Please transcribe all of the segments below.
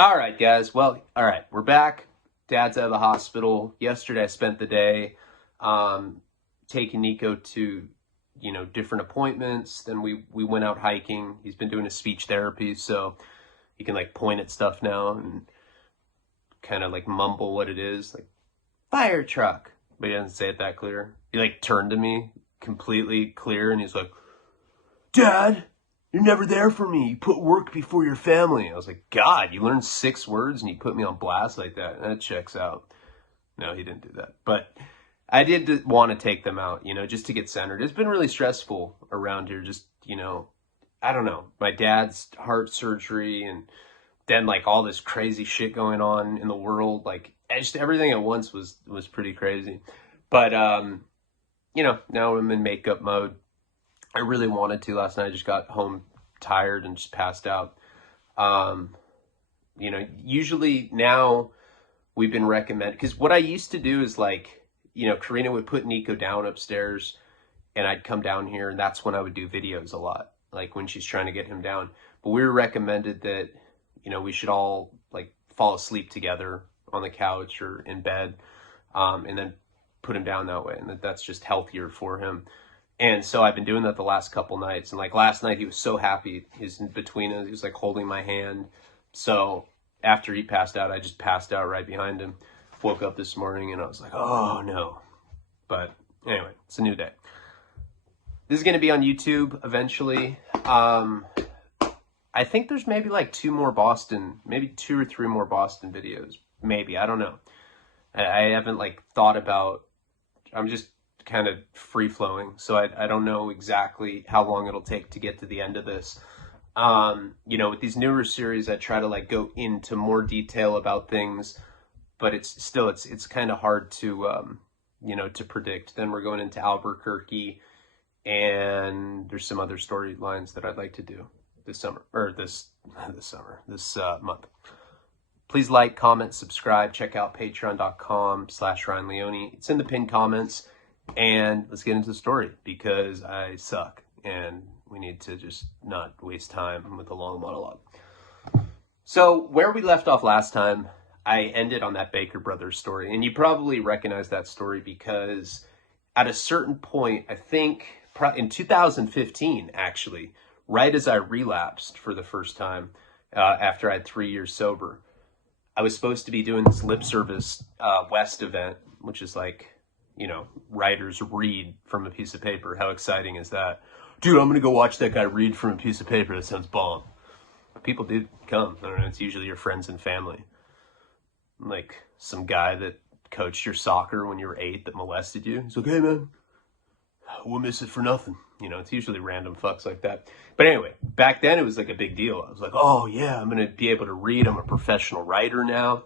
All right, guys. Well, all right, we're back. Dad's out of the hospital. Yesterday, I spent the day taking Nico to, different appointments. Then we went out hiking. He's been doing his speech therapy, so he can like point at stuff now and kind of like mumble what it is, like fire truck. But he doesn't say it that clear. He like turned to me completely clear, and he's like, "Dad, you're never there for me. You put work before your family." I was like, God, you learned 6 words and you put me on blast like that. That checks out. No, he didn't do that. But I did want to take them out, just to get centered. It's been really stressful around here. Just, I don't know. My dad's heart surgery and then like all this crazy shit going on in the world. Like just everything at once was pretty crazy. But, now I'm in makeup mode. I really wanted to last night. I just got home tired and just passed out. Usually now we've been recommended, because what I used to do is like, Karina would put Nico down upstairs and I'd come down here, and that's when I would do videos a lot, like when she's trying to get him down. But we were recommended that, we should all like fall asleep together on the couch or in bed, and then put him down that way. And that's just healthier for him. And so I've been doing that the last couple nights. And like last night, he was so happy. He was in between us. He was like holding my hand. So after he passed out, I just passed out right behind him. Woke up this morning and I was like, oh no. But anyway, it's a new day. This is going to be on YouTube eventually. I think there's maybe like 2 or 3 more Boston videos. Maybe, I don't know. I haven't like thought about, I'm just kind of free flowing, so I don't know exactly how long it'll take to get to the end of this. With these newer series, I try to like go into more detail about things, but it's kind of hard to to predict. Then we're going into Albuquerque, and there's some other storylines that I'd like to do this summer, or this month. Please like, comment, subscribe. Check out patreon.com/Ryan Leone. It's in the pinned comments. And let's get into the story, because I suck and we need to just not waste time with a long monologue. So where we left off last time, I ended on that Baker Brothers story. And you probably recognize that story because at a certain point, I think in 2015, actually, right as I relapsed for the first time after I had 3 years sober, I was supposed to be doing this lip service West event, which is like, writers read from a piece of paper. How exciting is that? Dude, I'm going to go watch that guy read from a piece of paper. That sounds bomb. People do come. I don't know. It's usually your friends and family. Like some guy that coached your soccer when you were 8 that molested you. He's like, hey, man, we'll miss it for nothing. It's usually random fucks like that. But anyway, back then it was like a big deal. I was like, oh, yeah, I'm going to be able to read. I'm a professional writer now.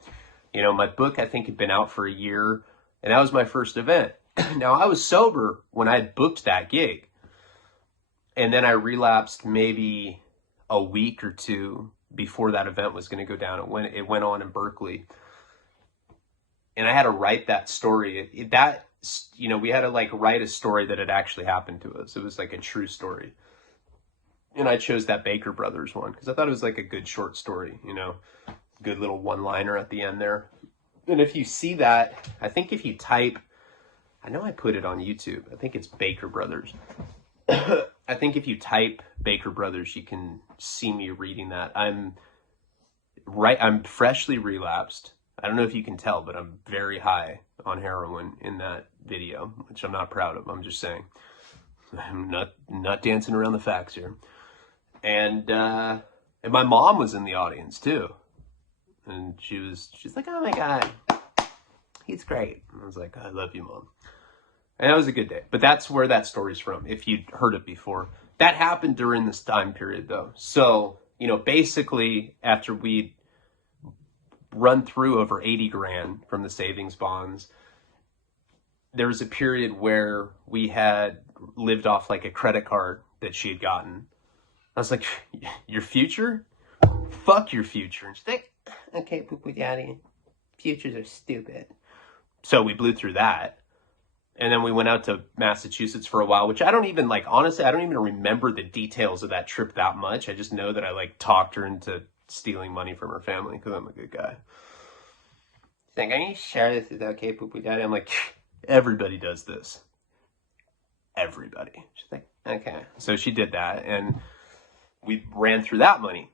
My book, I think, had been out for a year. And that was my first event. Now, I was sober when I had booked that gig. And then I relapsed maybe a week or 2 before that event was going to go down. It went on in Berkeley. And I had to write that story. We had to like write a story that had actually happened to us. It was like a true story. And I chose that Baker Brothers one because I thought it was like a good short story, good little one-liner at the end there. And if you see that, I think if you type, I know I put it on YouTube. I think it's Baker Brothers. I think if you type Baker Brothers, you can see me reading that. I'm freshly relapsed. I don't know if you can tell, but I'm very high on heroin in that video, which I'm not proud of. I'm just saying. I'm not dancing around the facts here. And my mom was in the audience too. And she's like, oh my God, he's great. And I was like, I love you, Mom. And that was a good day. But that's where that story's from, if you'd heard it before. That happened during this time period, though. So, basically, after we'd run through over 80 grand from the savings bonds, there was a period where we had lived off like a credit card that she had gotten. I was like, your future? Fuck your future. And she's like, okay, poo-poo daddy, futures are stupid. So we blew through that. And then we went out to Massachusetts for a while, which I don't even honestly, I don't even remember the details of that trip that much. I just know that I talked her into stealing money from her family because I'm a good guy. She's like, are you sure this is okay, Poopy Daddy? I'm like, everybody does this. Everybody. She's like, okay. So she did that, and we ran through that money.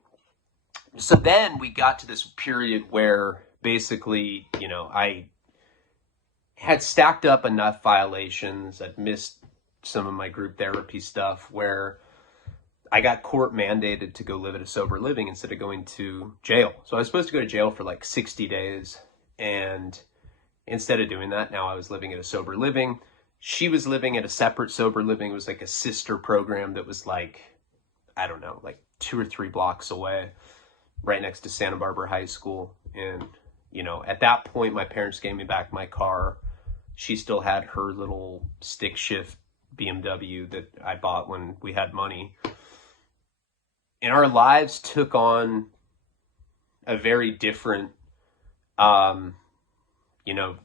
So then we got to this period where basically, you know, I had stacked up enough violations. I'd missed some of my group therapy stuff where I got court mandated to go live at a sober living instead of going to jail. So I was supposed to go to jail for like 60 days. And instead of doing that, now I was living at a sober living. She was living at a separate sober living. It was like a sister program that was like, I don't know, like 2 or 3 blocks away, right next to Santa Barbara High School. And, you know, at that point, my parents gave me back my car. She still had her little stick shift BMW that I bought when we had money. And our lives took on a very different, you know,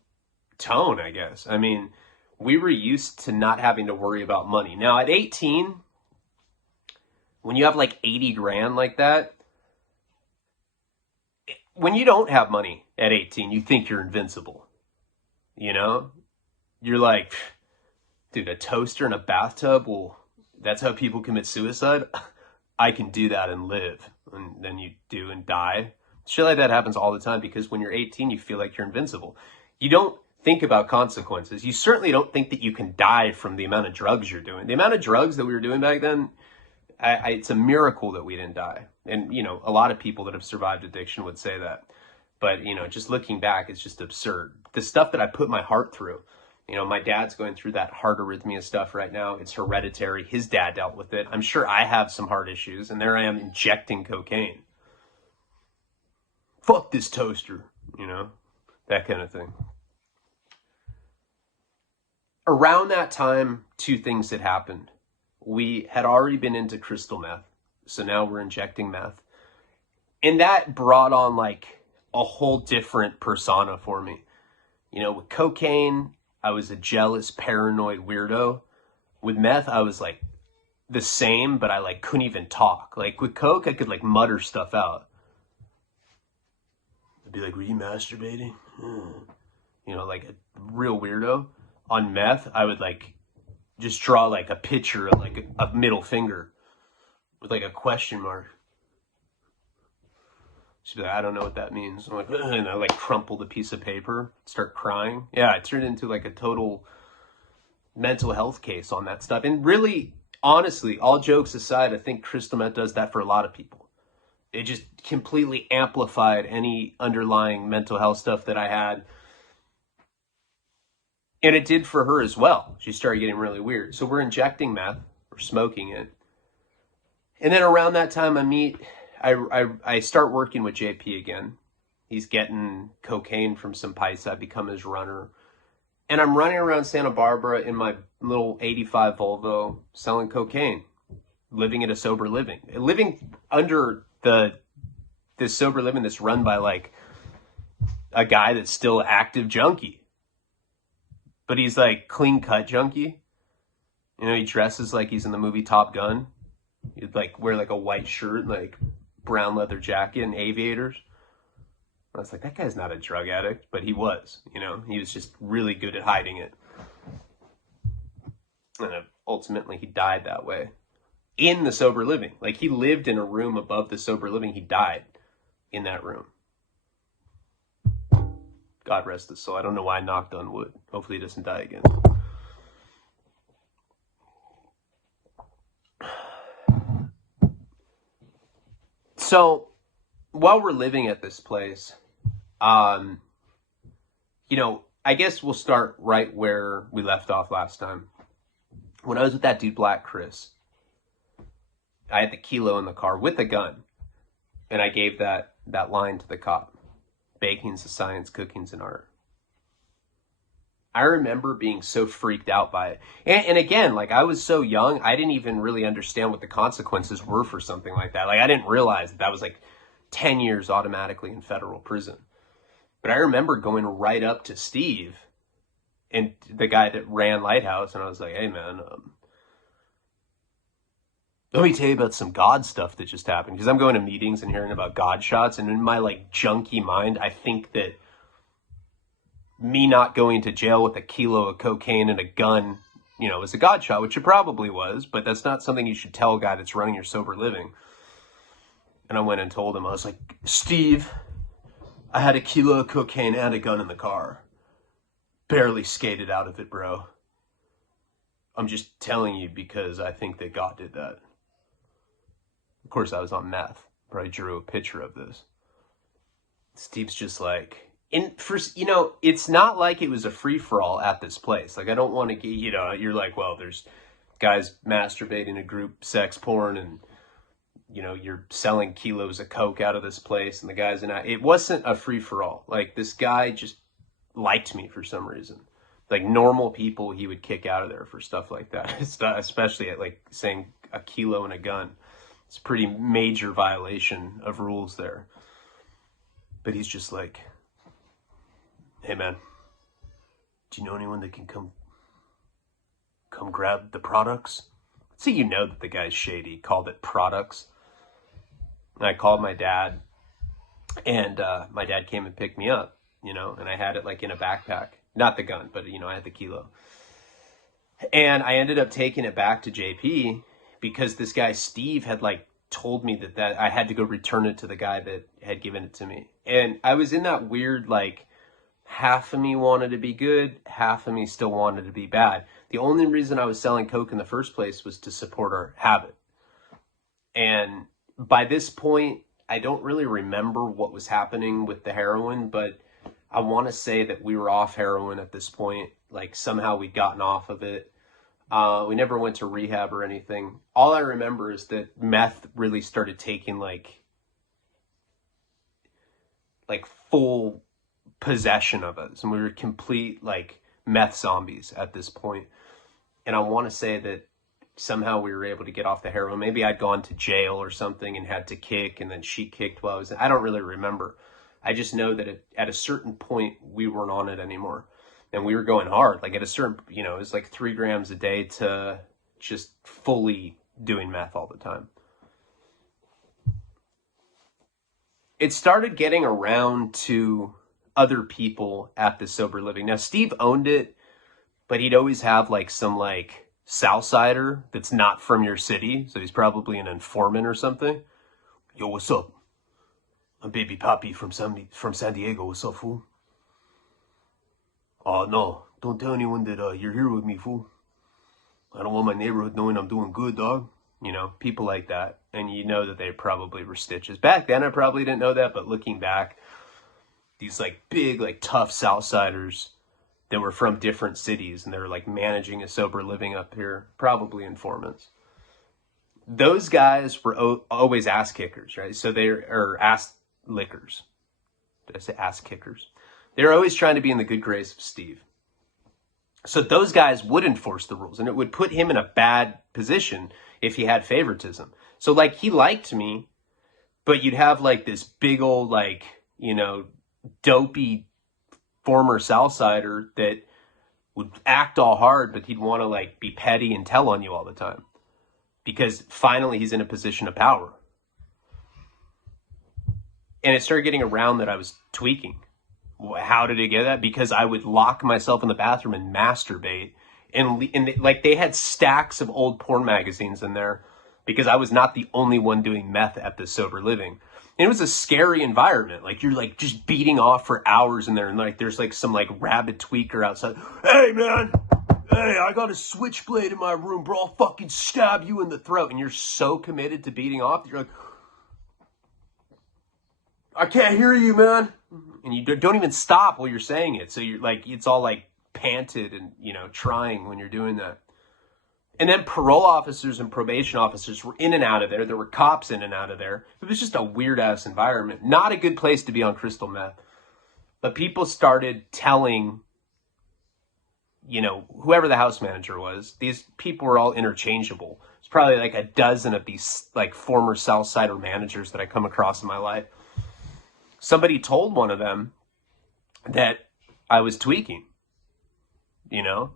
tone, I guess. I mean, we were used to not having to worry about money. Now, at 18, when you have like 80 grand like that, when you don't have money at 18, you think you're invincible. You know? You're like, dude, a toaster and a bathtub, well, that's how people commit suicide? I can do that and live. And then you do and die. Shit like that happens all the time because when you're 18, you feel like you're invincible. You don't think about consequences. You certainly don't think that you can die from the amount of drugs you're doing. The amount of drugs that we were doing back then, it's a miracle that we didn't die. And, you know, a lot of people that have survived addiction would say that. But, you know, just looking back, it's just absurd. The stuff that I put my heart through, you know, my dad's going through that heart arrhythmia stuff right now. It's hereditary. His dad dealt with it. I'm sure I have some heart issues, and there I am injecting cocaine. Fuck this toaster, you know, that kind of thing. Around that time, 2 things had happened. We had already been into crystal meth, so now we're injecting meth. And that brought on like a whole different persona for me. You know, with cocaine, I was a jealous, paranoid weirdo. With meth, I was like the same, but I like couldn't even talk. Like with coke, I could like mutter stuff out. I'd be like, were you masturbating? You know, like a real weirdo. On meth, I would like just draw like a picture of like a middle finger with like a question mark. She'd be like, I don't know what that means. I'm like, and I like crumpled a piece of paper, start crying. Yeah, it turned into like a total mental health case on that stuff. And really, honestly, all jokes aside, I think crystal meth does that for a lot of people. It just completely amplified any underlying mental health stuff that I had. And it did for her as well. She started getting really weird. So we're injecting meth, we're smoking it. And then around that time I start working with JP again. He's getting cocaine from some pice. I become his runner. And I'm running around Santa Barbara in my little 85 Volvo selling cocaine, living at a sober living. Living under this sober living that's run by like a guy that's still active junkie. But he's like clean cut junkie. You know, he dresses like he's in the movie Top Gun. He'd like wear like a white shirt, like brown leather jacket and aviators. I was like, that guy's not a drug addict, but he was, you know, he was just really good at hiding it. And ultimately he died that way in the sober living. Like he lived in a room above the sober living. He died in that room. God rest his soul. I don't know why I knocked on wood. Hopefully he doesn't die again. So while we're living at this place, you know, I guess we'll start right where we left off last time. When I was with that dude, Black Chris, I had the kilo in the car with a gun. And I gave that line to the cop. Baking's a science, cooking's an art. I remember being so freaked out by it. And again, like I was so young, I didn't even really understand what the consequences were for something like that. Like I didn't realize that was like 10 years automatically in federal prison. But I remember going right up to Steve and the guy that ran Lighthouse, and I was like, hey man, let me tell you about some God stuff that just happened. Because I'm going to meetings and hearing about God shots. And in my like junky mind, I think that me not going to jail with a kilo of cocaine and a gun, you know, is a God shot, which it probably was. But that's not something you should tell a guy that's running your sober living. And I went and told him, I was like, Steve, I had a kilo of cocaine and a gun in the car. Barely skated out of it, bro. I'm just telling you because I think that God did that. Of course, I was on meth. But I drew a picture of this. Steve's just like, you know, it's not like it was a free-for-all at this place. Like, I don't want to get, you know, you're like, well, there's guys masturbating to group sex porn and, you know, you're selling kilos of coke out of this place and the guys and it wasn't a free-for-all. Like, this guy just liked me for some reason. Like, normal people he would kick out of there for stuff like that. It's not, especially at like saying a kilo and a gun. It's a pretty major violation of rules there. But he's just like, hey man, do you know anyone that can come grab the products? So you know that the guy's shady, called it products. And I called my dad, and my dad came and picked me up, you know, and I had it like in a backpack. Not the gun, but, you know, I had the kilo. And I ended up taking it back to JP because this guy, Steve, had like told me that I had to go return it to the guy that had given it to me. And I was in that weird, like, half of me wanted to be good, half of me still wanted to be bad. The only reason I was selling coke in the first place was to support our habit. And by this point, I don't really remember what was happening with the heroin, but I want to say that we were off heroin at this point. Like, somehow we'd gotten off of it. We never went to rehab or anything. All I remember is that meth really started taking like full possession of us. And we were complete like meth zombies at this point. And I want to say that somehow we were able to get off the heroin. Maybe I'd gone to jail or something and had to kick, and then she kicked while I was, I don't really remember. I just know that at a certain point, we weren't on it anymore. And we were going hard. Like at a certain, you know, it was like 3 grams a day to just fully doing meth all the time. It started getting around to other people at the sober living. Now, Steve owned it, but he'd always have like some like Southsider that's not from your city. So he's probably an informant or something. Yo, what's up? I'm Baby Papi from San Diego. What's up, fool? Oh, no. Don't tell anyone that you're here with me, fool. I don't want my neighborhood knowing I'm doing good, dog. You know, people like that. And you know that they probably were stitches. Back then, I probably didn't know that. But looking back, these like big, like tough Southsiders that were from different cities. And they were like managing a sober living up here. Probably informants. Those guys were always ass kickers, right? So they're ass lickers. Did I say ass kickers? They're always trying to be in the good grace of Steve. So those guys would enforce the rules, and it would put him in a bad position if he had favoritism. So like he liked me, but you'd have like this big old like, you know, dopey former Southsider that would act all hard, but he'd want to like be petty and tell on you all the time. Because finally he's in a position of power. And it started getting around that I was tweaking. How did it get that? Because I would lock myself in the bathroom and masturbate. And like they had stacks of old porn magazines in there because I was not the only one doing meth at the sober living. And it was a scary environment. Like you're like just beating off for hours in there. And like there's like some like rabid tweaker outside. Hey man, hey, I got a switchblade in my room, bro. I'll fucking stab you in the throat. And you're so committed to beating off. You're like, I can't hear you, man. And you don't even stop while you're saying it. So you're like, it's all like panted and, you know, trying when you're doing that. And then parole officers and probation officers were in and out of there. There were cops in and out of there. It was just a weird ass environment. Not a good place to be on crystal meth. But people started telling, you know, whoever the house manager was, these people were all interchangeable. It's probably like a dozen of these like former Southsider managers that I come across in my life. Somebody told one of them that I was tweaking, you know,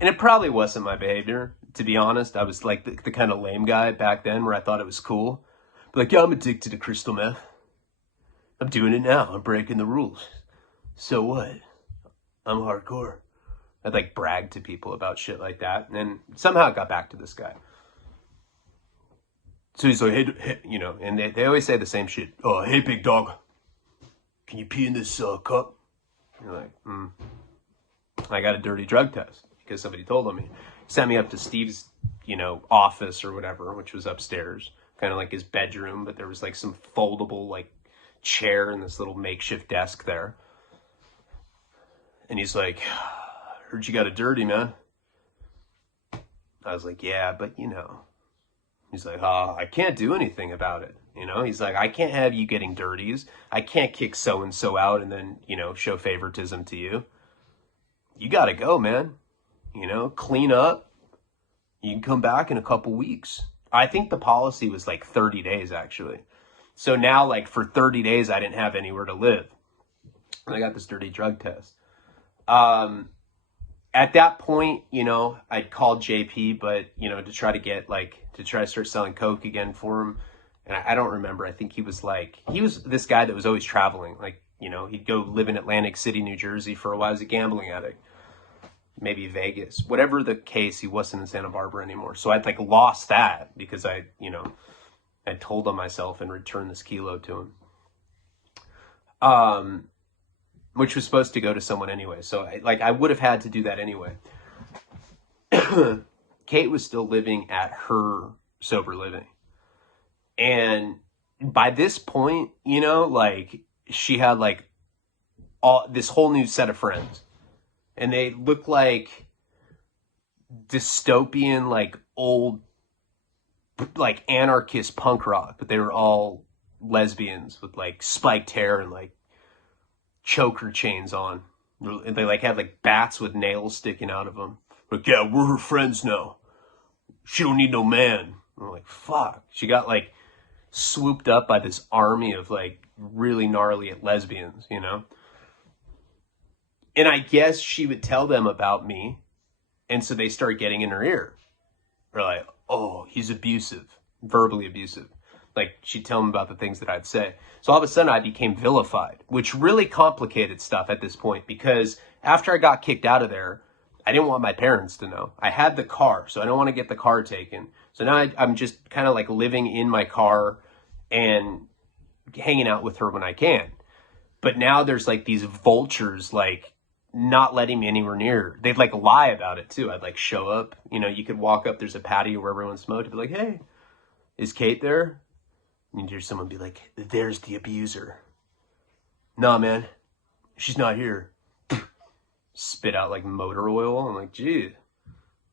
And it probably wasn't my behavior, to be honest. I was like the kind of lame guy back then where I thought it was cool. But like, yeah, I'm addicted to crystal meth. I'm doing it now. I'm breaking the rules. So what? I'm hardcore. I'd like brag to people about shit like that. And then somehow it got back to this guy. So he's like, hey, you know, and they always say the same shit. Oh, hey, big dog. Can you pee in this cup? And you're like, I got a dirty drug test because somebody told on me. Sent me up to Steve's, you know, office or whatever, which was upstairs. Kind of like his bedroom, but there was like some foldable like chair and this little makeshift desk there. And he's like, heard you got a dirty, man. I was like, yeah, but you know. He's like, I can't do anything about it. You know, he's like, I can't have you getting dirties. I can't kick so-and-so out and then, you know, show favoritism to you. You got to go, man. You know, clean up. You can come back in a couple weeks. I think the policy was like 30 days, actually. So now, like, for 30 days, I didn't have anywhere to live. And I got this dirty drug test. At that point, you know, I'd called JP, but, you know, to try to start selling coke again for him. And I don't remember. I think he was this guy that was always traveling. Like, you know, he'd go live in Atlantic City, New Jersey for a while. He was a gambling addict. Maybe Vegas. Whatever the case, he wasn't in Santa Barbara anymore. So I'd like lost that because I told on myself and returned this kilo to him. Which was supposed to go to someone anyway. So I would have had to do that anyway. Kate was still living at her sober living. And by this point, you know, like she had like this whole new set of friends. And they looked like dystopian, like old, like anarchist punk rock. But they were all lesbians with like spiked hair and like choker chains on. And they like had like bats with nails sticking out of them. Like, yeah, we're her friends now. She don't need no man. I'm like, fuck. She got like swooped up by this army of like really gnarly lesbians, you know? And I guess she would tell them about me. And so they start getting in her ear. They're like, oh, he's abusive, verbally abusive. Like, she'd tell them about the things that I'd say. So all of a sudden I became vilified, which really complicated stuff at this point, because after I got kicked out of there, I didn't want my parents to know. I had the car, so I don't want to get the car taken. So now I'm just kind of like living in my car and hanging out with her when I can. But now there's like these vultures, like, not letting me anywhere near her. They'd like lie about it too. I'd like show up, you know, you could walk up, there's a patio where everyone smoked. I'd be like, hey, is Kate there? And you'd hear someone be like, there's the abuser. Nah, man, she's not here. Spit out like motor oil. I'm like, gee,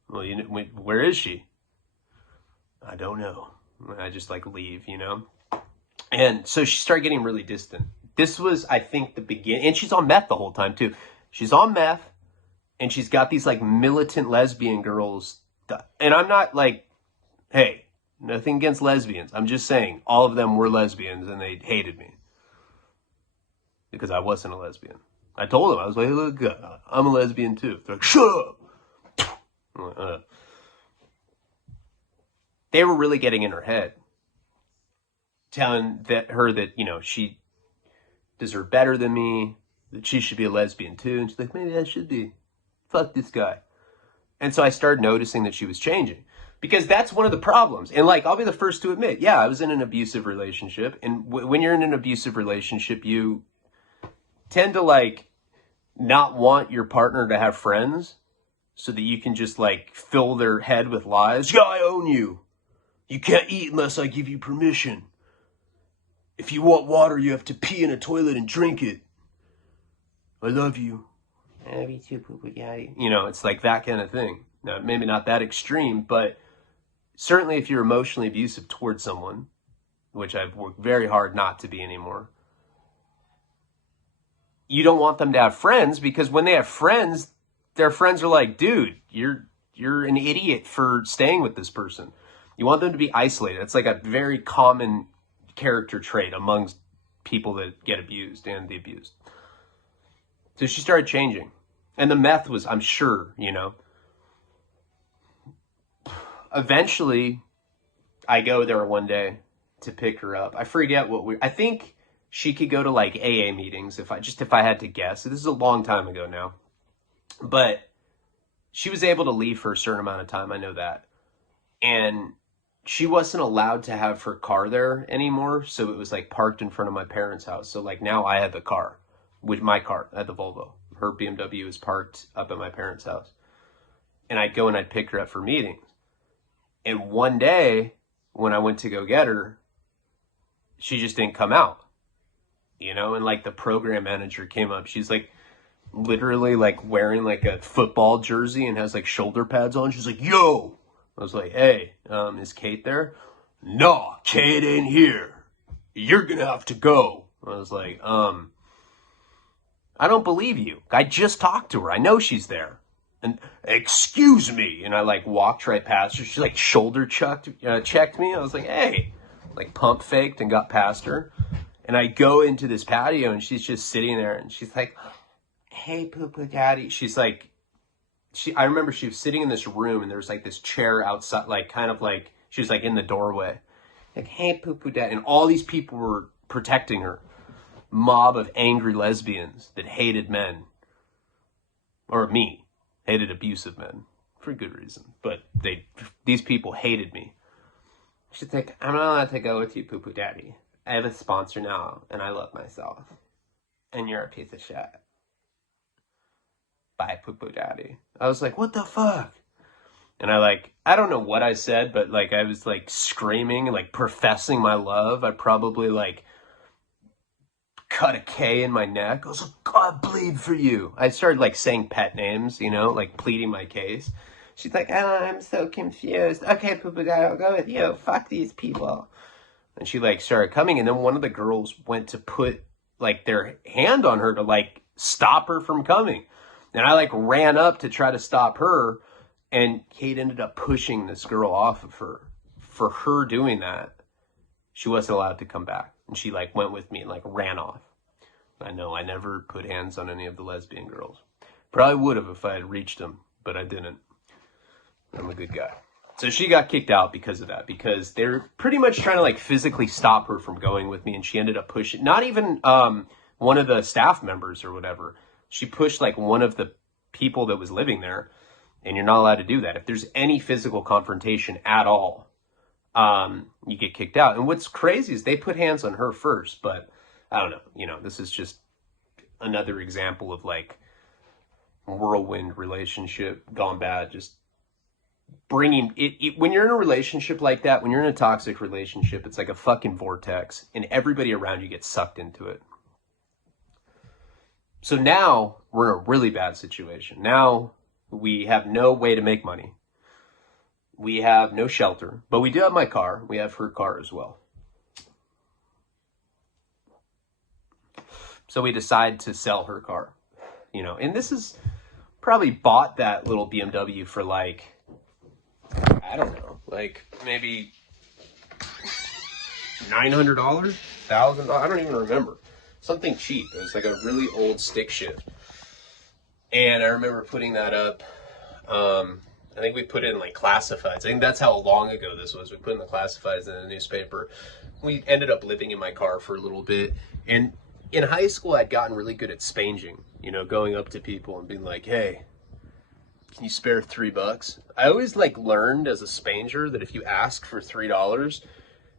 well, you know, where is she? I don't know. I just like leave, you know? And so she started getting really distant. This was, I think, the beginning. And she's on meth the whole time too. She's on meth and she's got these like militant lesbian girls. And I'm not like, hey, nothing against lesbians. I'm just saying all of them were lesbians and they hated me because I wasn't a lesbian. I told them, I was like, hey, look, I'm a lesbian too. They're like, shut up. Like, They were really getting in her head, telling her that, you know, she deserved better than me, that she should be a lesbian too. And she's like, maybe I should be. Fuck this guy. And so I started noticing that she was changing. Because that's one of the problems. And like, I'll be the first to admit, yeah, I was in an abusive relationship. And when you're in an abusive relationship, you tend to like not want your partner to have friends so that you can just like fill their head with lies. Yeah, I own you. You can't eat unless I give you permission. If you want water, you have to pee in a toilet and drink it. I love you. I love you too, poo-poo daddy. You know, it's like that kind of thing. Now, maybe not that extreme, but certainly if you're emotionally abusive towards someone, which I've worked very hard not to be anymore, you don't want them to have friends, because when they have friends, their friends are like, dude, you're an idiot for staying with this person. You want them to be isolated. It's like a very common character trait amongst people that get abused and the abused. So she started changing. And the meth was, I'm sure, you know, eventually I go there one day to pick her up. I forget I think she could go to like AA meetings if I had to guess. This is a long time ago now. But she was able to leave for a certain amount of time, I know that. And she wasn't allowed to have her car there anymore, so it was like parked in front of my parents' house. So like now I had the car, with my car, I had the Volvo. Her BMW is parked up at my parents' house. And I'd go and I'd pick her up for meetings. And one day, when I went to go get her, she just didn't come out. You know, and like the program manager came up. She's like literally like wearing like a football jersey and has like shoulder pads on. She's like, yo! I was like, hey, is Kate there? No, Kate ain't here. You're gonna have to go. I was like, I don't believe you. I just talked to her. I know she's there. And excuse me. And I like walked right past her. She like shoulder checked me. I was like, hey, like pump faked and got past her. And I go into this patio and she's just sitting there and she's like, hey, poo-poo daddy. She's like, I remember she was sitting in this room and there was like this chair outside, like kind of like, she was like in the doorway. Like, hey, poo-poo daddy. And all these people were protecting her. Mob of angry lesbians that hated men. Or me. Hated abusive men. For good reason. But these people hated me. She's like, I'm not allowed to go with you, poo-poo daddy. I have a sponsor now, and I love myself. And you're a piece of shit. Bye, poo-poo daddy. I was like, what the fuck? And I don't know what I said, but like I was like screaming and like professing my love. I probably like cut a K in my neck. I was like, God, bleed for you. I started like saying pet names, you know, like pleading my case. She's like, oh, I'm so confused. Okay, poo-poo daddy, I'll go with you. Fuck these people. And she like started coming, and then one of the girls went to put like their hand on her to like stop her from coming. And I like ran up to try to stop her, and Kate ended up pushing this girl off of her. For her doing that, she wasn't allowed to come back. And she like went with me and like ran off. I know I never put hands on any of the lesbian girls. Probably would have if I had reached them, but I didn't. I'm a good guy. So she got kicked out because of that, because they're pretty much trying to like physically stop her from going with me, and she ended up pushing, not even one of the staff members or whatever. She pushed like one of the people that was living there, and you're not allowed to do that. If there's any physical confrontation at all, you get kicked out. And what's crazy is they put hands on her first, but I don't know, you know, this is just another example of like whirlwind relationship gone bad, just bringing it when you're in a relationship like that, when you're in a toxic relationship, it's like a fucking vortex and everybody around you gets sucked into it. So now we're in a really bad situation. Now we have no way to make money. We have no shelter, but we do have my car. We have her car as well. So we decide to sell her car, you know, and this is probably bought that little BMW for like, I don't know, like maybe $900, $1,000. I don't even remember. Something cheap. It was like a really old stick shift. And I remember putting that up. I think we put it in like classifieds. I think that's how long ago this was. We put in the classifieds in the newspaper. We ended up living in my car for a little bit. And in high school, I'd gotten really good at spanging, you know, going up to people and being like, hey, can you spare $3? I always like learned as a spanger that if you ask for $3,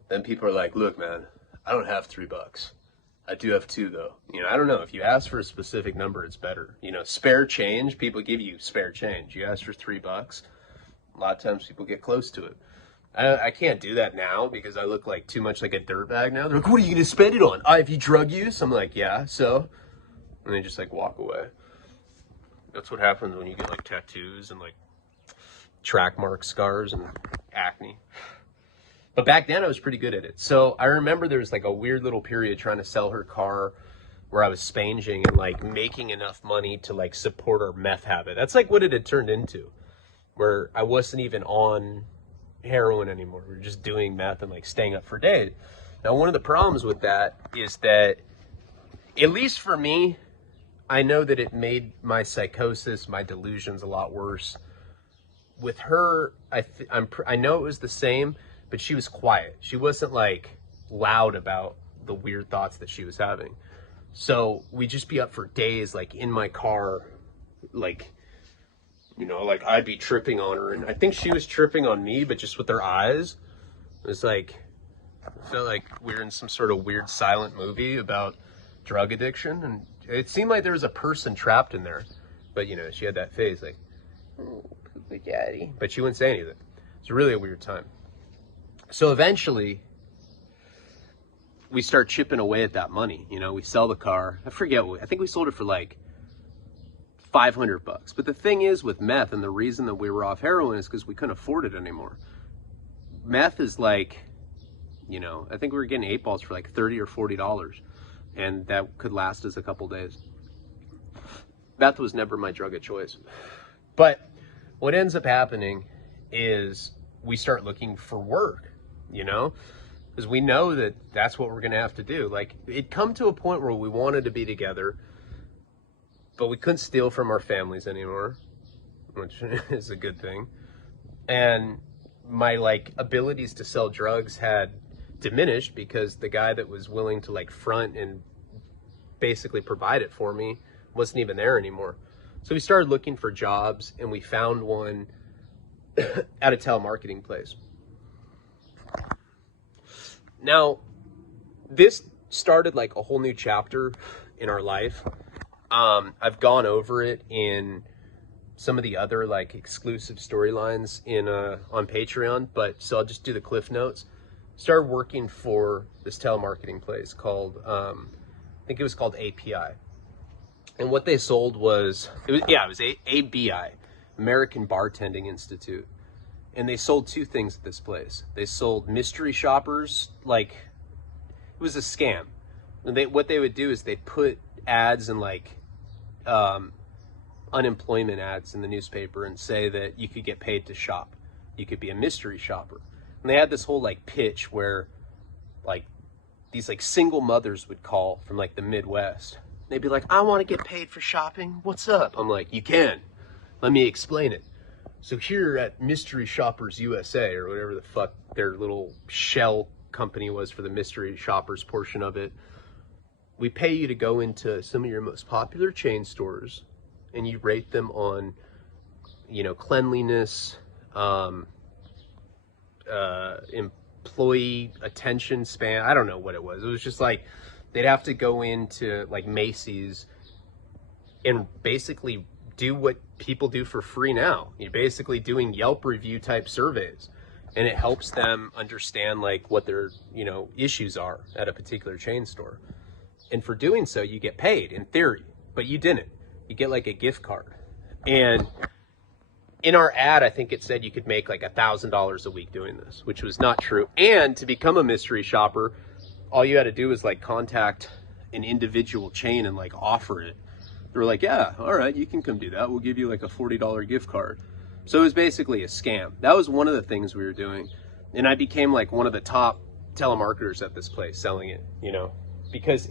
then people are like, look, man, I don't have $3. I do have 2 though. You know, I don't know. If you ask for a specific number, it's better. You know, spare change, people give you spare change. You ask for $3, a lot of times people get close to it. I can't do that now because I look like too much like a dirtbag now. They're like, what are you going to spend it on? Have you drug use? I'm like, yeah, so. And they just like walk away. That's what happens when you get like tattoos and like track mark scars and acne. But back then I was pretty good at it. So I remember there was like a weird little period trying to sell her car where I was spanging and like making enough money to like support our meth habit. That's like what it had turned into, where I wasn't even on heroin anymore. We were just doing meth and like staying up for days. Now, one of the problems with that is that, at least for me, I know that it made my psychosis, my delusions a lot worse with her, I know it was the same, but she was quiet. She wasn't like loud about the weird thoughts that she was having. So we'd just be up for days, like in my car, like, you know, like I'd be tripping on her, and I think she was tripping on me, but just with her eyes. It was like, I felt like we were in some sort of weird silent movie about drug addiction, and it seemed like there was a person trapped in there. But, you know, she had that face like, oh, daddy. But she wouldn't say anything. It's really a weird time. So eventually, we start chipping away at that money. You know, we sell the car. I forget what, I think we sold it for like $500. But the thing is with meth, and the reason that we were off heroin is because we couldn't afford it anymore. Meth is like, you know, I think we were getting 8 balls for like $30 or $40, and that could last us a couple days. Meth was never my drug of choice. But what ends up happening is we start looking for work, you know, because we know that that's what we're going to have to do. Like, it come to a point where we wanted to be together, but we couldn't steal from our families anymore, which is a good thing. And my like abilities to sell drugs had diminished because the guy that was willing to like front and basically provide it for me wasn't even there anymore. So we started looking for jobs, and we found one at a telemarketing place. Now, this started like a whole new chapter in our life. I've gone over it in some of the other like exclusive storylines in on Patreon, but so I'll just do the cliff notes. Started working for this telemarketing place called I think it was called API, and what they sold was ABI, American Bartending Institute, and they sold two things at this place. They sold mystery shoppers, like it was a scam. And what they would do is they'd put ads and like unemployment ads in the newspaper and say that you could get paid to shop. You could be a mystery shopper. And they had this whole like pitch where like these like single mothers would call from like the Midwest. They'd be like, I want to get paid for shopping. What's up? I'm like, you can. Let me explain it. So here at Mystery Shoppers USA, or whatever the fuck their little shell company was for the mystery shoppers portion of it, we pay you to go into some of your most popular chain stores, and you rate them on, you know, cleanliness, employee attention span. I don't know what it was. It was just like they'd have to go into like Macy's and basically do what people do for free now. You're basically doing Yelp review type surveys, and it helps them understand like what their, you know, issues are at a particular chain store. And for doing so, you get paid in theory, but you didn't. You get like a gift card. And in our ad, I think it said you could make like $1,000 a week doing this, which was not true. And to become a mystery shopper, all you had to do was like contact an individual chain and like offer it. They were like, yeah, all right, you can come do that. We'll give you like a $40 gift card. So it was basically a scam. That was one of the things we were doing. And I became like one of the top telemarketers at this place selling it, you know, because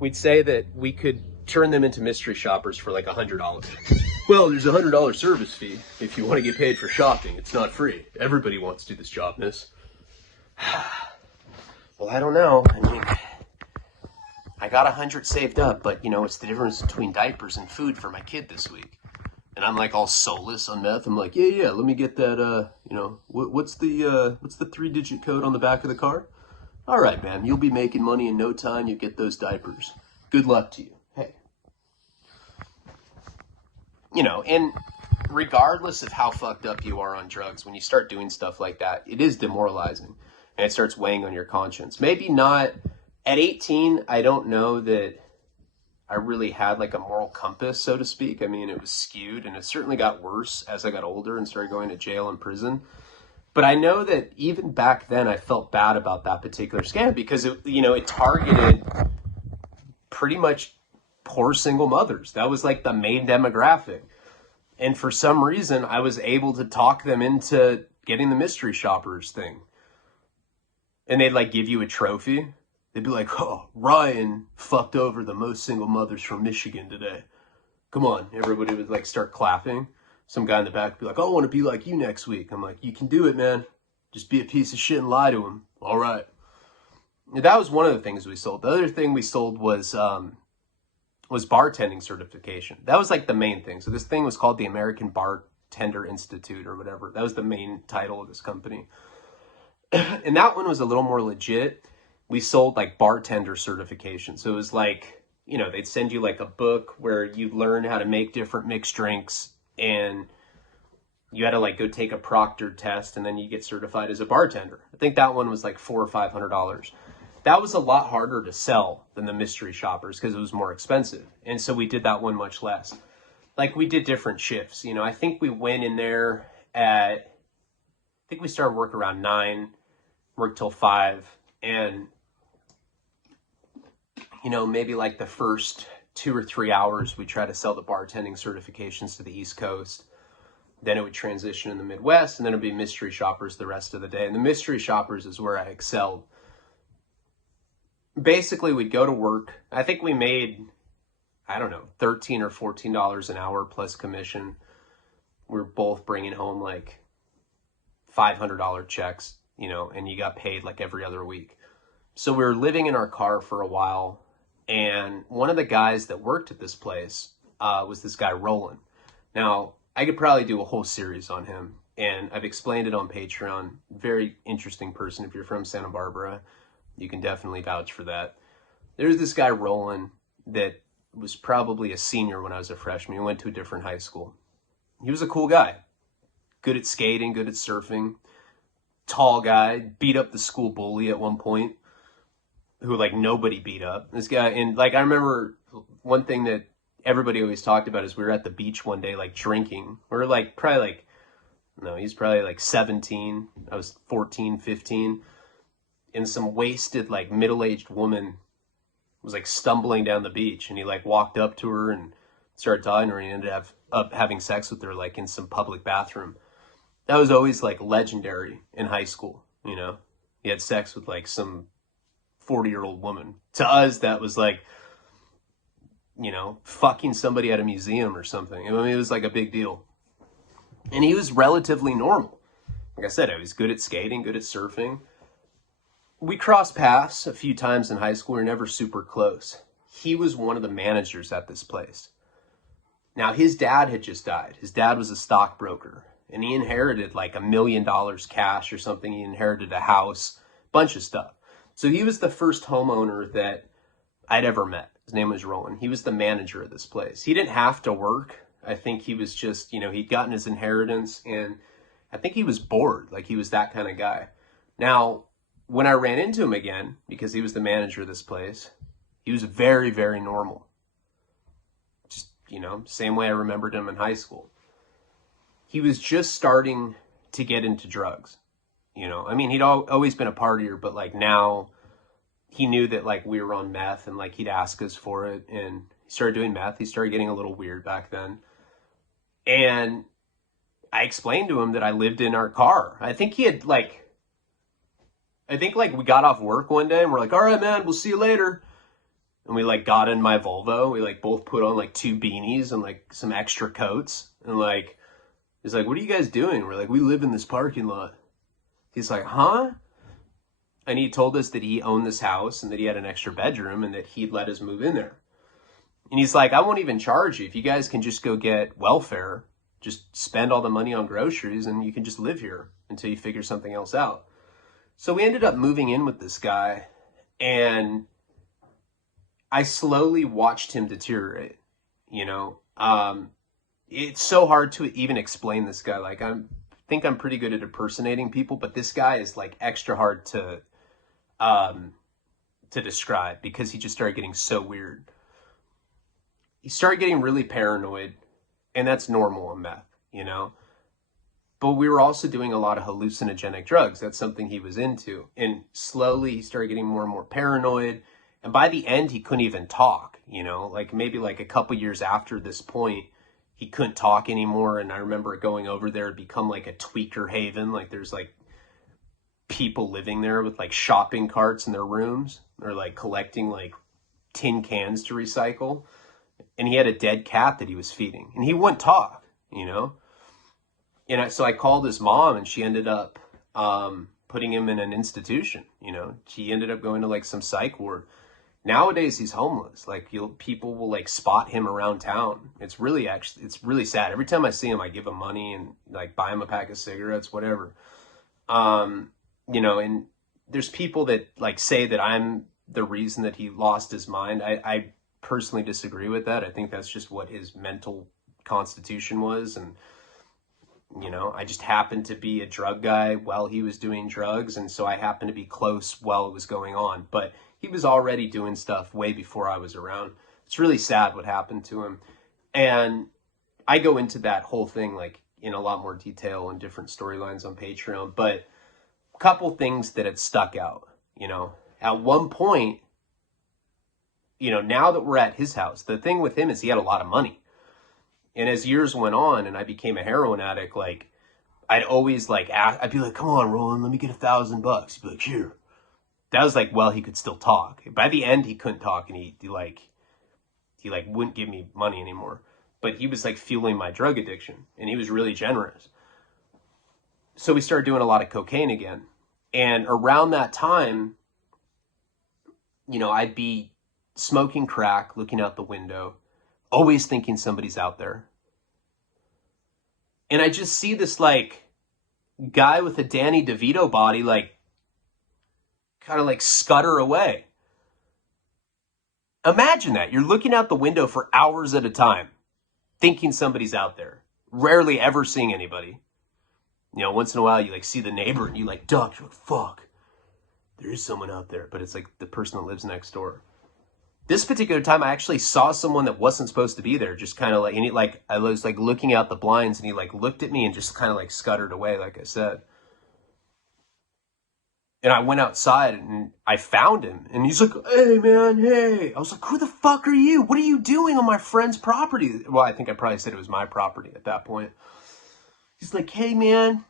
we'd say that we could turn them into mystery shoppers for like $100. Well, there's a $100 service fee if you want to get paid for shopping. It's not free. Everybody wants to do this job, miss. Well, I don't know. I mean, I got 100 saved up, but you know, it's the difference between diapers and food for my kid this week. And I'm like all soulless on meth. I'm like, yeah, let me get that, you know, what's the 3-digit code on the back of the card? All right, man, you'll be making money in no time. You get those diapers. Good luck to you. Hey. You know, and regardless of how fucked up you are on drugs, when you start doing stuff like that, it is demoralizing, and it starts weighing on your conscience. Maybe not at 18. I don't know that I really had like a moral compass, so to speak. I mean, it was skewed, and it certainly got worse as I got older and started going to jail and prison. But I know that even back then I felt bad about that particular scam because it, you know, it targeted pretty much poor single mothers. That was like the main demographic. And for some reason, I was able to talk them into getting the mystery shoppers thing. And they'd like give you a trophy. They'd be like, oh, Ryan fucked over the most single mothers from Michigan today. Come on. Everybody would like start clapping. some guy in the back would be like, I want to be like you next week. I'm like, you can do it, man. Just be a piece of shit and lie to him. All right. That was one of the things we sold. The other thing we sold was bartending certification. That was like the main thing. So this thing was called the American Bartender Institute or whatever. That was the main title of this company. And that one was a little more legit. We sold like bartender certification. So it was like, you know, they'd send you like a book where you learn how to make different mixed drinks, and you had to like go take a proctored test, and then you get certified as a bartender. I think that one was like $400 or $500. That was a lot harder to sell than the mystery shoppers because it was more expensive. And so we did that one much less. Like we did different shifts. You know, I think we went in there I think we started work around 9, worked till 5. And, you know, maybe like the first 2 or 3 hours, we try to sell the bartending certifications to the East Coast. Then it would transition in the Midwest, and then it'd be mystery shoppers the rest of the day. And the mystery shoppers is where I excelled. Basically, we'd go to work. I think we made, I don't know, $13 or $14 an hour plus commission. We were both bringing home like $500 checks, you know, and you got paid like every other week. So we were living in our car for a while, and one of the guys that worked at this place was this guy, Roland. Now, I could probably do a whole series on him, and I've explained it on Patreon. Very interesting person. If you're from Santa Barbara, you can definitely vouch for that. There's this guy, Roland, that was probably a senior when I was a freshman. He went to a different high school. He was a cool guy. Good at skating, good at surfing. Tall guy, beat up the school bully at one point, who like nobody beat up. This guy, and like I remember one thing that everybody always talked about is we were at the beach one day, like drinking. We were like probably like, no, he's probably like 17. I was 14, 15. And some wasted, like, middle-aged woman was, like, stumbling down the beach. And he, like, walked up to her and started talking to her. And he ended up having sex with her, like, in some public bathroom. That was always, like, legendary in high school, you know? He had sex with, like, some 40-year-old woman. To us, that was, like, you know, fucking somebody at a museum or something. I mean, it was, like, a big deal. And he was relatively normal. Like I said, I was good at skating, good at surfing. We crossed paths a few times in high school. We were never super close. He was one of the managers at this place. Now, his dad had just died. His dad was a stockbroker, and he inherited like $1 million cash or something. He inherited a house, bunch of stuff. So he was the first homeowner that I'd ever met. His name was Roland. He was the manager of this place. He didn't have to work. I think he was just, you know, he'd gotten his inheritance, and I think he was bored. Like, he was that kind of guy. Now, when I ran into him again, because he was the manager of this place, he was very, very normal. Just, you know, same way I remembered him in high school. He was just starting to get into drugs. You know, I mean, he'd always been a partier, but like now he knew that like we were on meth, and like he'd ask us for it, and he started doing meth. He started getting a little weird back then. And I explained to him that I lived in our car. I think we got off work one day and we're like, all right, man, we'll see you later. And we like got in my Volvo. We like both put on like 2 beanies and like some extra coats. And like, he's like, what are you guys doing? We're like, we live in this parking lot. He's like, huh? And he told us that he owned this house and that he had an extra bedroom and that he'd let us move in there. And he's like, I won't even charge you. If you guys can just go get welfare, just spend all the money on groceries and you can just live here until you figure something else out. So we ended up moving in with this guy, and I slowly watched him deteriorate, you know. It's so hard to even explain this guy. Like, I think I'm pretty good at impersonating people, but this guy is like extra hard to describe because he just started getting so weird. He started getting really paranoid, and that's normal on meth, you know. But we were also doing a lot of hallucinogenic drugs. That's something he was into. And slowly he started getting more and more paranoid. And by the end, he couldn't even talk, you know, like maybe like a couple years after this point, he couldn't talk anymore. And I remember going over there, it become like a tweaker haven. Like there's like people living there with like shopping carts in their rooms, or like collecting like tin cans to recycle. And he had a dead cat that he was feeding, and he wouldn't talk, you know. so I called his mom, and she ended up putting him in an institution. He ended up going to like some psych ward. Nowadays he's homeless. Like people will like spot him around town. It's really sad. Every time I see him, I give him money and like buy him a pack of cigarettes, whatever. And there's people that like say that I'm the reason that he lost his mind. I personally disagree with that. I think that's just what his mental constitution was. And, I just happened to be a drug guy while he was doing drugs. And so I happened to be close while it was going on. But he was already doing stuff way before I was around. It's really sad what happened to him. And I go into that whole thing like in a lot more detail and different storylines on Patreon. But a couple things that had stuck out, At one point, now that we're at his house, the thing with him is he had a lot of money. And as years went on and I became a heroin addict, like I'd always like I'd be like, come on, Roland, let me get $1,000. He'd be like, here. That was like, well, he could still talk. By the end, he couldn't talk, and he wouldn't give me money anymore. But he was like fueling my drug addiction, and he was really generous. So we started doing a lot of cocaine again. And around that time, I'd be smoking crack, looking out the window, always thinking somebody's out there. And I just see this like guy with a Danny DeVito body, like kind of like scutter away. Imagine that. You're looking out the window for hours at a time, thinking somebody's out there, rarely ever seeing anybody. Once in a while you like see the neighbor and you like duck, you're like, fuck, there is someone out there. But it's like the person that lives next door. This particular time, I actually saw someone that wasn't supposed to be there, just kind of like, and I was like looking out the blinds, and he like looked at me and just kind of like scuttered away, like I said. And I went outside and I found him, and he's like, hey man, hey. I was like, who the fuck are you? What are you doing on my friend's property? Well, I think I probably said it was my property at that point. He's like, hey man,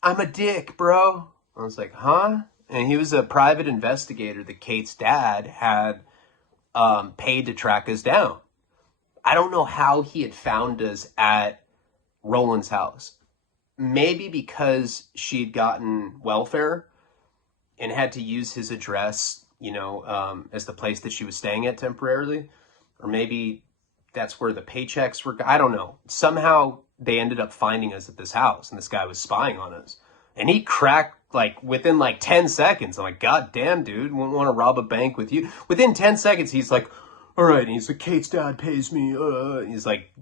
I'm a dick, bro. I was like, huh? And he was a private investigator that Kate's dad had paid to track us down. I don't know how he had found us at Roland's house. Maybe because she'd gotten welfare and had to use his address, as the place that she was staying at temporarily. Or maybe that's where the paychecks were. I don't know. Somehow they ended up finding us at this house, and this guy was spying on us. And he cracked like within like 10 seconds. I'm like, God damn, dude, wouldn't want to rob a bank with you. Within 10 seconds, he's like, all right. And he's like, Kate's dad pays me. He's like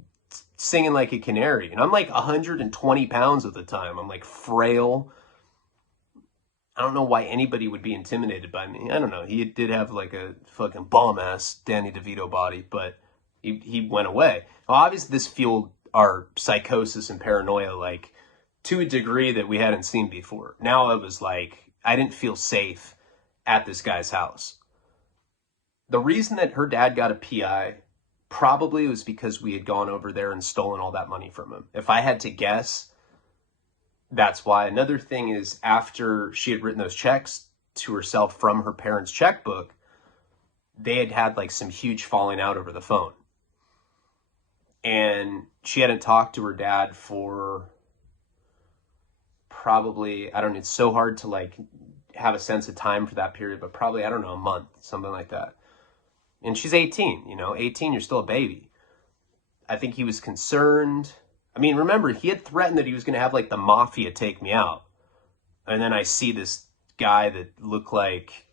singing like a canary. And I'm like 120 pounds at the time. I'm like frail. I don't know why anybody would be intimidated by me. I don't know. He did have like a fucking bomb-ass Danny DeVito body, but he went away. Well, obviously this fueled our psychosis and paranoia, like, to a degree that we hadn't seen before. Now it was like, I didn't feel safe at this guy's house. The reason that her dad got a PI probably was because we had gone over there and stolen all that money from him. If I had to guess, that's why. Another thing is, after she had written those checks to herself from her parents' checkbook, they had had like some huge falling out over the phone. And she hadn't talked to her dad for probably, I don't know, it's so hard to like have a sense of time for that period, but probably, I don't know, a month, something like that. And she's 18, 18, you're still a baby. I think he was concerned. I mean, remember, he had threatened that he was going to have like the mafia take me out. And then I see this guy that looked like,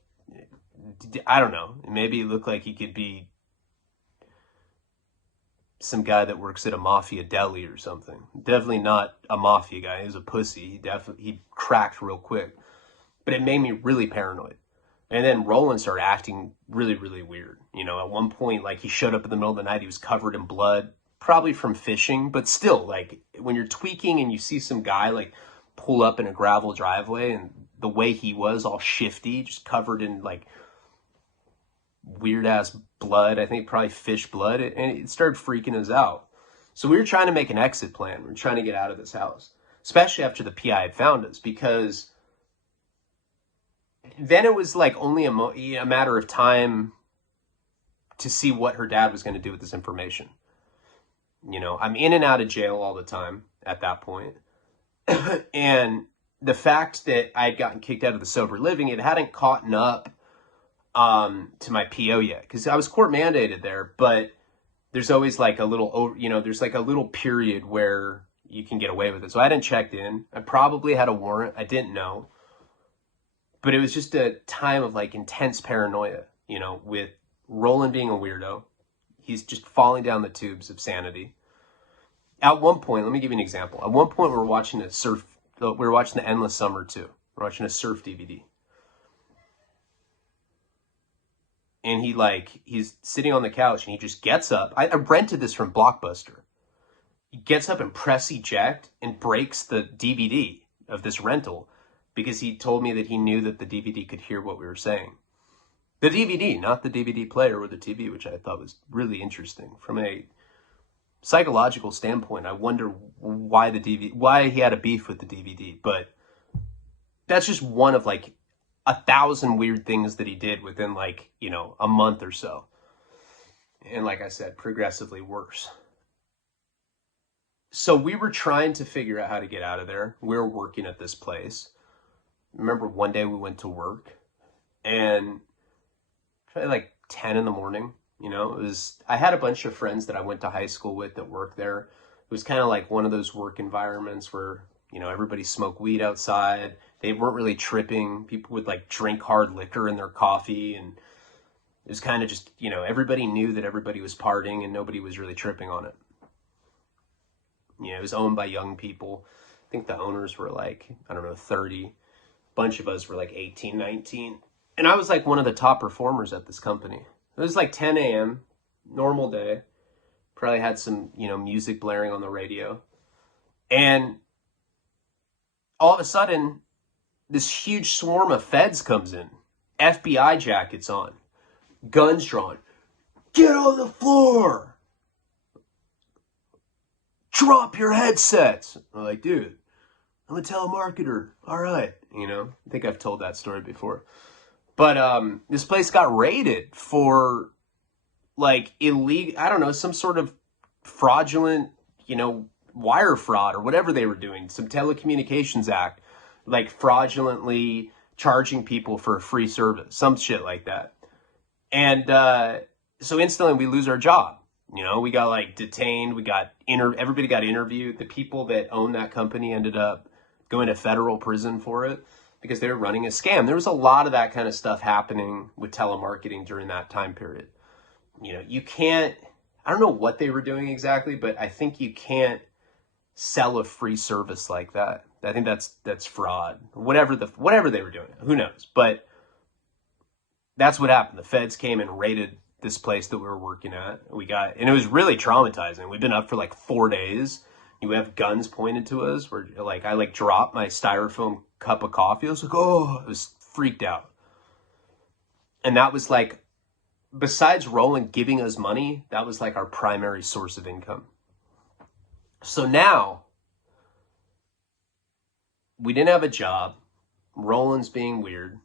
I don't know, maybe it looked like he could be some guy that works at a mafia deli or something. Definitely not a mafia guy. He was a pussy. He cracked real quick. But it made me really paranoid. And then Roland started acting really, really weird. At one point, like, he showed up in the middle of the night. He was covered in blood, probably from fishing. But still, like, when you're tweaking and you see some guy, like, pull up in a gravel driveway, and the way he was, all shifty, just covered in, like, weird-ass blood, I think probably fish blood, and it started freaking us out. So we were trying to make an exit plan. We were trying to get out of this house, especially after the PI had found us, because then it was like only a matter of time to see what her dad was going to do with this information. I'm in and out of jail all the time. at that point. And the fact that I had gotten kicked out of the sober living, it hadn't caught up to my PO yet, because I was court mandated there, but there's always like a little, there's like a little period where you can get away with it. So I hadn't checked in. I probably had a warrant. I didn't know. But it was just a time of like intense paranoia, with Roland being a weirdo. He's just falling down the tubes of sanity. At one point, let me give you an example. At one point, we were watching the Endless Summer 2. We're watching a surf DVD. And he's sitting on the couch and he just gets up. I rented this from Blockbuster. He gets up and press eject and breaks the DVD of this rental because he told me that he knew that the DVD could hear what we were saying. The DVD, not the DVD player or the TV, which I thought was really interesting. From a psychological standpoint, I wonder why he had a beef with the DVD. But that's just one of like 1,000 weird things that he did within like, a month or so. And like I said, progressively worse. So we were trying to figure out how to get out of there. We were working at this place. Remember one day we went to work and probably like 10 in the morning, I had a bunch of friends that I went to high school with that worked there. It was kind of like one of those work environments where, everybody smoked weed outside. They weren't really tripping. People would like drink hard liquor in their coffee. And it was kind of just, everybody knew that everybody was partying and nobody was really tripping on it. It was owned by young people. I think the owners were like, 30. A bunch of us were like 18, 19. And I was like one of the top performers at this company. It was like 10 a.m., normal day. Probably had some, music blaring on the radio. And all of a sudden, this huge swarm of feds comes in. FBI jackets on. Guns drawn. Get on the floor! Drop your headsets! I'm like, dude, I'm a telemarketer. All right. I think I've told that story before. But this place got raided for like illegal, some sort of fraudulent, wire fraud or whatever they were doing. Some Telecommunications Act, like fraudulently charging people for a free service, some shit like that. And so instantly we lose our job. We got like detained. Everybody got interviewed. The people that owned that company ended up going to federal prison for it because they were running a scam. There was a lot of that kind of stuff happening with telemarketing during that time period. You can't, I don't know what they were doing exactly, but I think you can't sell a free service like that. I think that's fraud. Whatever they were doing, who knows? But that's what happened. The feds came and raided this place that we were working at. And it was really traumatizing. We've been up for like 4 days. You have guns pointed to us. I dropped my styrofoam cup of coffee. I was like, oh, I was freaked out. And that was like, besides Roland giving us money, that was like our primary source of income. So now, we didn't have a job. Roland's being weird.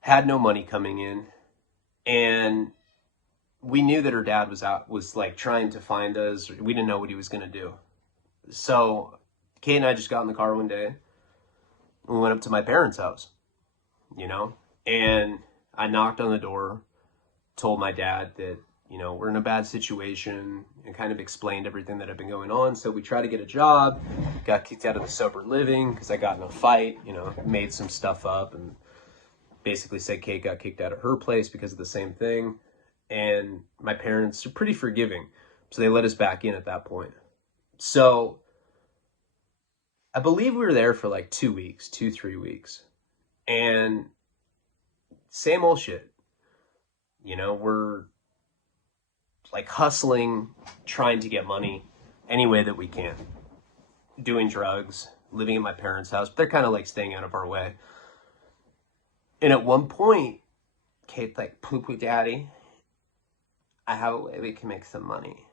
Had no money coming in. And we knew that her dad was like trying to find us. We didn't know what he was going to do. So Kate and I just got in the car one day. We went up to my parents' house, and I knocked on the door, told my dad that, we're in a bad situation, and kind of explained everything that had been going on. So we tried to get a job, got kicked out of the sober living because I got in a fight, made some stuff up, and basically said Kate got kicked out of her place because of the same thing. And my parents are pretty forgiving, so they let us back in at that point. So I believe we were there for like 3 weeks. And same old shit. We're like hustling, trying to get money any way that we can. Doing drugs, living in my parents' house, but they're kind of like staying out of our way. And at one point, Kate's like, poo-poo daddy, I have a way we can make some money.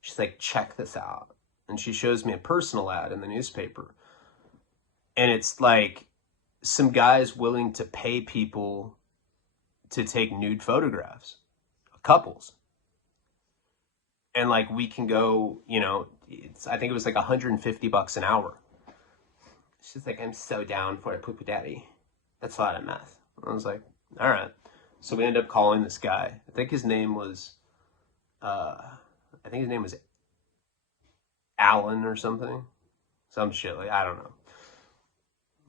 She's like, check this out. And she shows me a personal ad in the newspaper. And it's like some guys willing to pay people to take nude photographs, couples. And like, we can go, I think it was like $150 an hour. She's like, I'm so down for it, poo-poo daddy. That's a lot of meth. I was like, all right. So we ended up calling this guy. I think his name was Alan or something. Some shit, like, I don't know.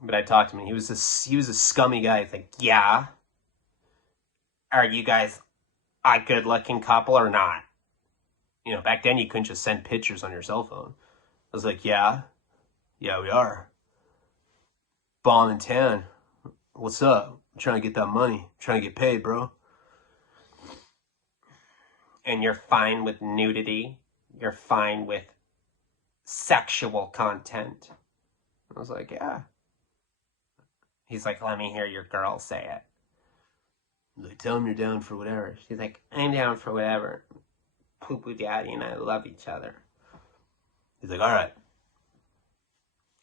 But I talked to him. He was a scummy guy. He's like, yeah. Are you guys a good-looking couple or not? You know, back then you couldn't just send pictures on your cell phone. I was like, yeah. Yeah, we are. Ballin' and tan. What's up? I'm trying to get that money. I'm trying to get paid, bro. And you're fine with nudity? You're fine with sexual content? I was like, yeah. He's like, let me hear your girl say it. Like, tell him you're down for whatever. She's like, I'm down for whatever. Poo-poo daddy and I love each other. He's like, all right.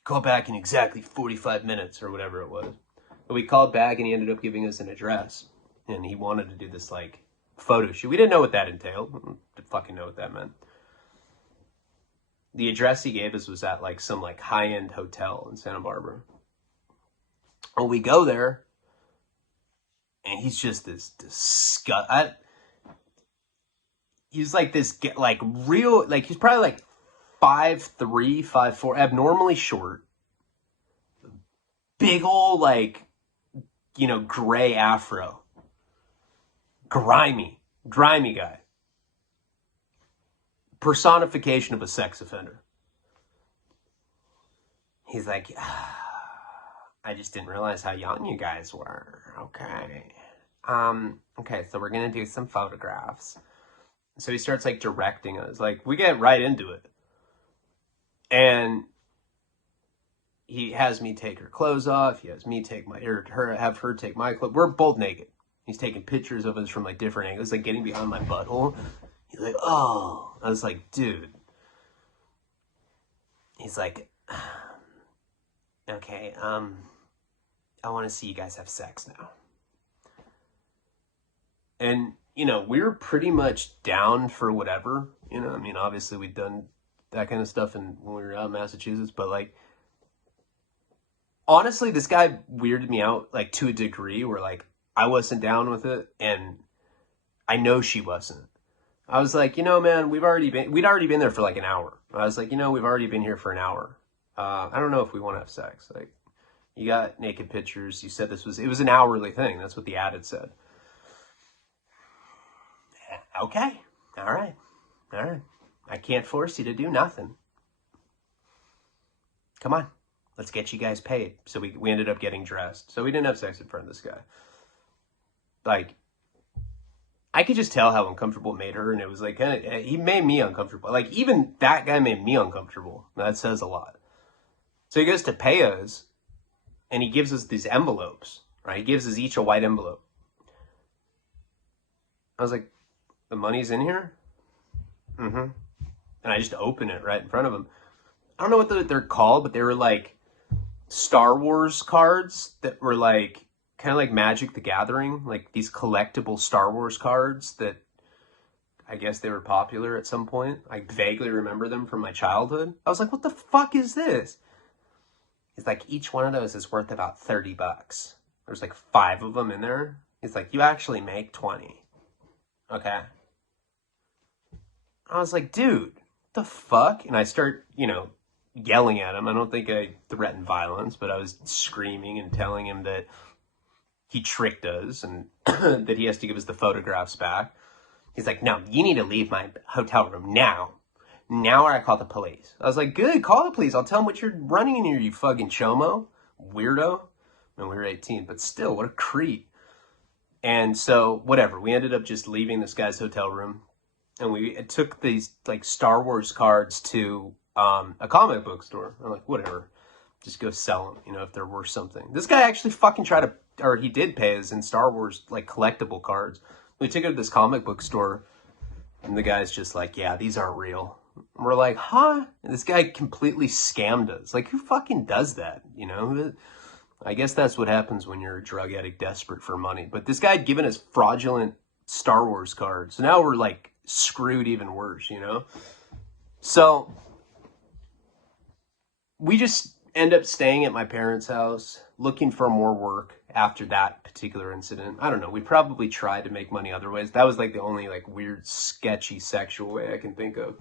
Call back in exactly 45 minutes or whatever it was. But we called back and he ended up giving us an address. And he wanted to do this, like, photo shoot. We didn't know what that entailed. Didn't fucking know what that meant. The address he gave us was at, like, some, like, high-end hotel in Santa Barbara. Well, we go there. And he's just this disgust. He's like this, like, real, like, he's probably like 5'3", 5'4", abnormally short. Big old, like, you know, gray afro. Grimy guy. Personification of a sex offender. He's like, I just didn't realize how young you guys were. Okay. Okay, so we're gonna do some photographs. So he starts, like, directing us. Like, we get right into it. And he has me take her clothes off. He has me take have her take my clothes. We're both naked. He's taking pictures of us from, like, different angles, like getting behind my butthole. He's like, oh. I was like, dude. He's like, okay, I want to see you guys have sex now. And, you know, we were pretty much down for whatever, you know. I mean, obviously we'd done that kind of stuff when we were out in Massachusetts, but, like, honestly, this guy weirded me out, like, to a degree where, like, I wasn't down with it, and I know she wasn't. I was like, you know, man, we'd already been there for, like, an hour. I was like, you know, we've already been here for an hour. I don't know if we want to have sex. Like, you got naked pictures. You said it was an hourly thing. That's what the ad had said. Okay. All right. I can't force you to do nothing. Come on. Let's get you guys paid. So we ended up getting dressed. So we didn't have sex in front of this guy. Like, I could just tell how uncomfortable it made her. And it was like, he made me uncomfortable. Like, even that guy made me uncomfortable. That says a lot. So he goes to pay us. And he gives us these envelopes. Right? He gives us each a white envelope. I was like, the money's in here? Mm-hmm. And I just open it right in front of him. I don't know what they're called, but they were like Star Wars cards that were like kind of like Magic the Gathering, like these collectible Star Wars cards that I guess they were popular at some point. I vaguely remember them from my childhood. I was like, what the fuck is this? He's like, each one of those is worth about $30. There's like 5 of them in there. He's like, you actually make 20. Okay. I was like, dude, what the fuck? And I start, you know, yelling at him. I don't think I threatened violence, but I was screaming and telling him that he tricked us and that he has to give us the photographs back. He's like, no, you need to leave my hotel room now. Now or I call the police. I was like, good, call the police. I'll tell them what you're running in here, you fucking chomo. Weirdo. And we were 18, but still, what a creep. And so, whatever, we ended up just leaving this guy's hotel room. And we took these, like, Star Wars cards to a comic book store. I'm like, whatever. Just go sell them, you know, if they're worth something. This guy actually fucking he did pay us in Star Wars, like, collectible cards. We took it to this comic book store. And the guy's just like, yeah, these aren't real. And we're like, huh? And this guy completely scammed us. Like, who fucking does that, you know? I guess that's what happens when you're a drug addict desperate for money. But this guy had given us fraudulent Star Wars cards. So now we're, like, screwed even worse, you know? So we just end up staying at my parents' house, looking for more work after that particular incident. I don't know. We probably tried to make money other ways. That was like the only like weird, sketchy, sexual way I can think of.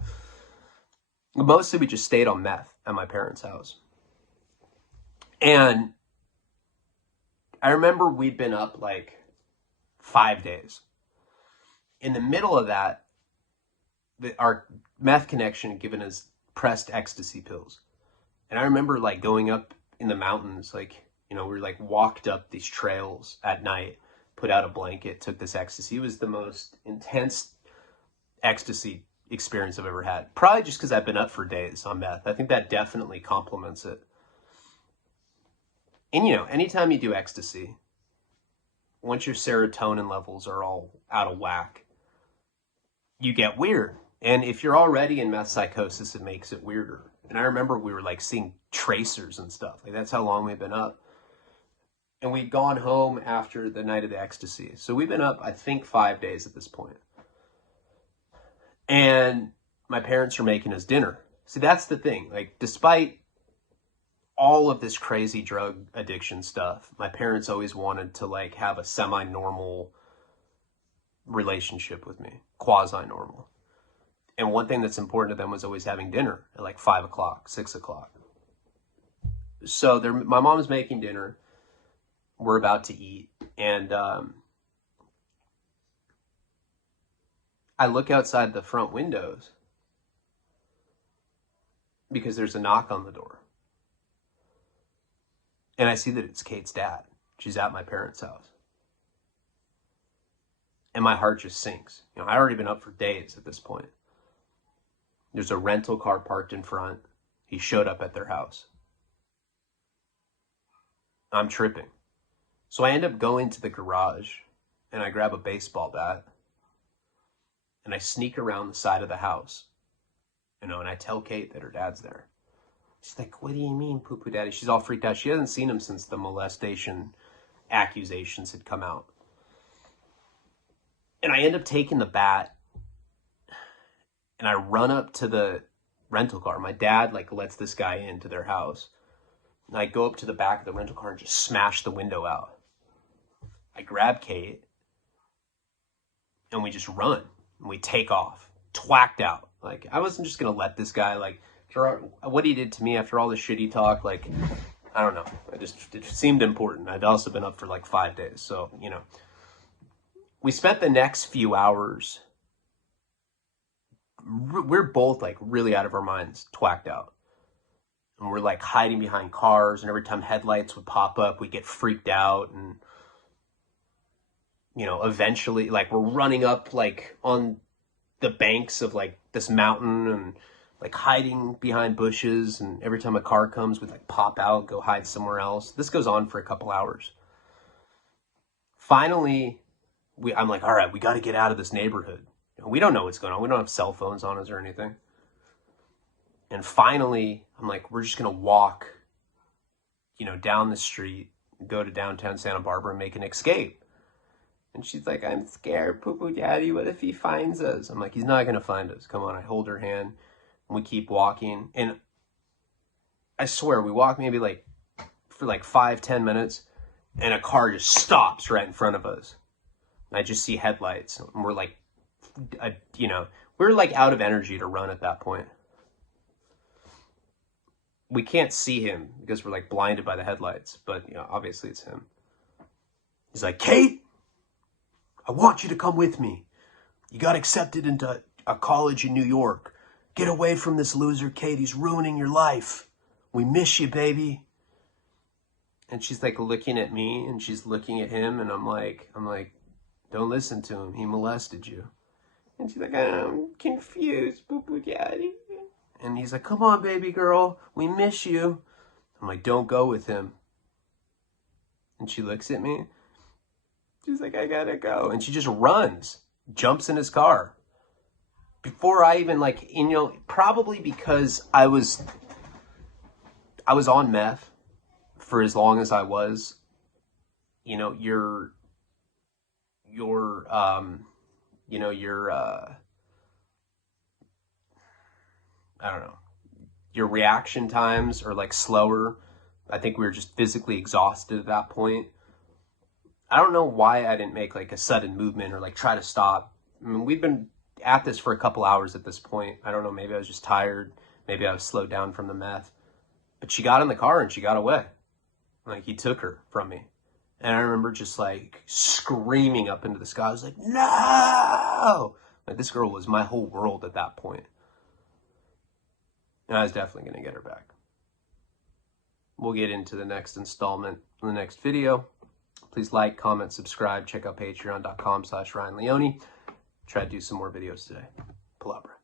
Mostly we just stayed on meth at my parents' house. And I remember we'd been up like 5 days. In the middle of that, our meth connection had given us pressed ecstasy pills. And I remember like going up in the mountains, like, you know, we like walked up these trails at night, put out a blanket, took this ecstasy. It was the most intense ecstasy experience I've ever had. Probably just because I've been up for days on meth. I think that definitely complements it. And, you know, anytime you do ecstasy, once your serotonin levels are all out of whack, you get weird. And if you're already in meth psychosis, it makes it weirder. And I remember we were like seeing tracers and stuff. Like that's how long we've been up. And we'd gone home after the night of the ecstasy. So we've been up, I think, 5 days at this point. And my parents are making us dinner. See, that's the thing. Like, despite all of this crazy drug addiction stuff, my parents always wanted to like have a semi-normal relationship with me, quasi-normal. And one thing that's important to them was always having dinner at like 5 o'clock, 6 o'clock. So my mom's making dinner. We're about to eat. And I look outside the front windows because there's a knock on the door. And I see that it's Kate's dad. She's at my parents' house. And my heart just sinks. You know, I'd already been up for days at this point. There's a rental car parked in front. He showed up at their house. I'm tripping. So I end up going to the garage and I grab a baseball bat and I sneak around the side of the house, you know, and I tell Kate that her dad's there. She's like, what do you mean, poo-poo daddy? She's all freaked out. She hasn't seen him since the molestation accusations had come out. And I end up taking the bat and I run up to the rental car. My dad like lets this guy into their house. And I go up to the back of the rental car and just smash the window out. I grab Kate and we just run and we take off, twacked out. Like, I wasn't just going to let this guy, like, what he did to me after all the shitty talk, like, I don't know. It seemed important. I'd also been up for like 5 days. So, you know, we spent the next few hours, we're both like really out of our minds, twacked out. And we're like hiding behind cars, and every time headlights would pop up, we'd get freaked out. And, you know, eventually, like, we're running up like on the banks of like this mountain and like hiding behind bushes. And every time a car comes, we'd like pop out, go hide somewhere else. This goes on for a couple hours. Finally, I'm like, all right, we got to get out of this neighborhood. You know, we don't know what's going on. We don't have cell phones on us or anything. And finally, I'm like, we're just going to walk, you know, down the street, go to downtown Santa Barbara and make an escape. And she's like, I'm scared, poo-poo daddy. What if he finds us? I'm like, he's not going to find us. Come on. I hold her hand and we keep walking. And I swear, we walk maybe like for like 5-10 minutes and a car just stops right in front of us. And I just see headlights and we're like, you know, we're like out of energy to run at that point. We can't see him because we're like blinded by the headlights, but, you know, obviously it's him. He's like, Kate, I want you to come with me. You got accepted into a college in New York. Get away from this loser, Kate. He's ruining your life. We miss you, baby. And she's like looking at me and she's looking at him. And I'm like, don't listen to him. He molested you. And she's like, I'm confused, boo-boo daddy. And he's like, come on, baby girl. We miss you. I'm like, don't go with him. And she looks at me. She's like, I gotta go. And she just runs, jumps in his car. Before I even like, you know, probably because I was on meth for as long as I was, you know, I don't know, your reaction times are like slower. I think we were just physically exhausted at that point. I don't know why I didn't make like a sudden movement or like try to stop. I mean, we've been at this for a couple hours at this point. I don't know, maybe I was just tired. Maybe I was slowed down from the meth. But she got in the car and she got away. Like, he took her from me. And I remember just like screaming up into the sky. I was like, no! Like, this girl was my whole world at that point. And I was definitely going to get her back. We'll get into the next installment in the next video. Please like, comment, subscribe. Check out patreon.com/RyanLeone. Try to do some more videos today. Palabra.